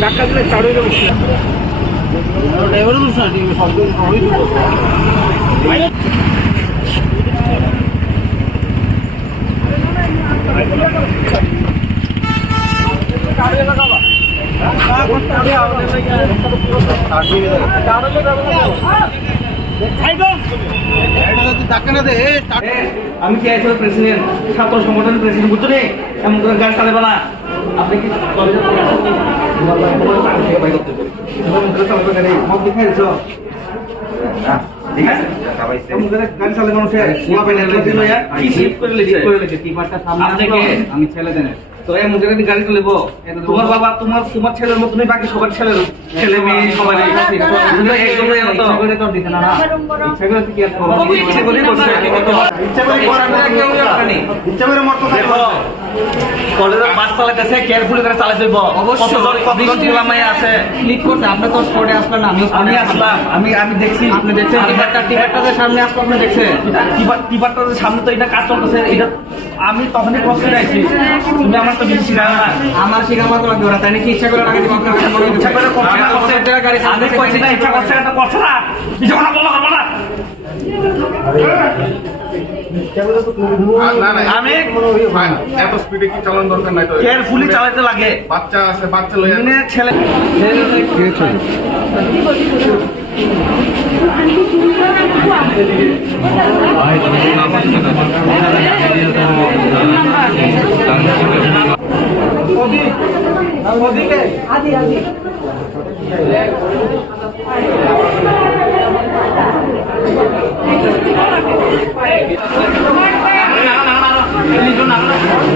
ধাক্কা দিলে দোষ আমি কি প্রেসিডেন্ট ছাত্র সংগঠনের প্রেসিডেন্ট বুঝছ রে এমন করে গাড়ি চালাবে না আপনি কি গাড়ি? আমি ছেলে দেন তো? তোমার বাবা তোমার তোমার ছেলের মতনই বাকি সবার ছেলের ছেলে মেয়ে সবাই মতো ইচ্ছা করে দিতে না না ইচ্ছা করে কলেজের বাস কেয়ারফুলি করে দেব অবশ্যই। আছে? ক্লিক করছে আপনি তো স্পটে আসলেন না, আমি আসলাম। আমি আমি দেখছি আপনি দেখছেন। সামনে আসলো আপনি দেখছেন? টিপারটা সামনে তো এটা কাজ চলতেছে এটা আমি তখনই ক্রস করে আইছি। তুমি আমার তো বেশি শিখায় না। আমার শিকার মাত্র লাগবে ওরা তাই নাকি ইচ্ছা করে লাগাতে আপনার কাছে মনে হচ্ছে ইচ্ছা করে করছে না। গাড়ি আমি কইছি না ইচ্ছা করছে এটা করছে না। কিছু কথা বলো করব না না, না, এত স্পিডে কি দরকার নাই তো? কেয়ারফুলি চালাতে লাগে? বাচ্চা আছে বাচ্চা লইয়া ছেলে ওদিকে আদি আদি। না না না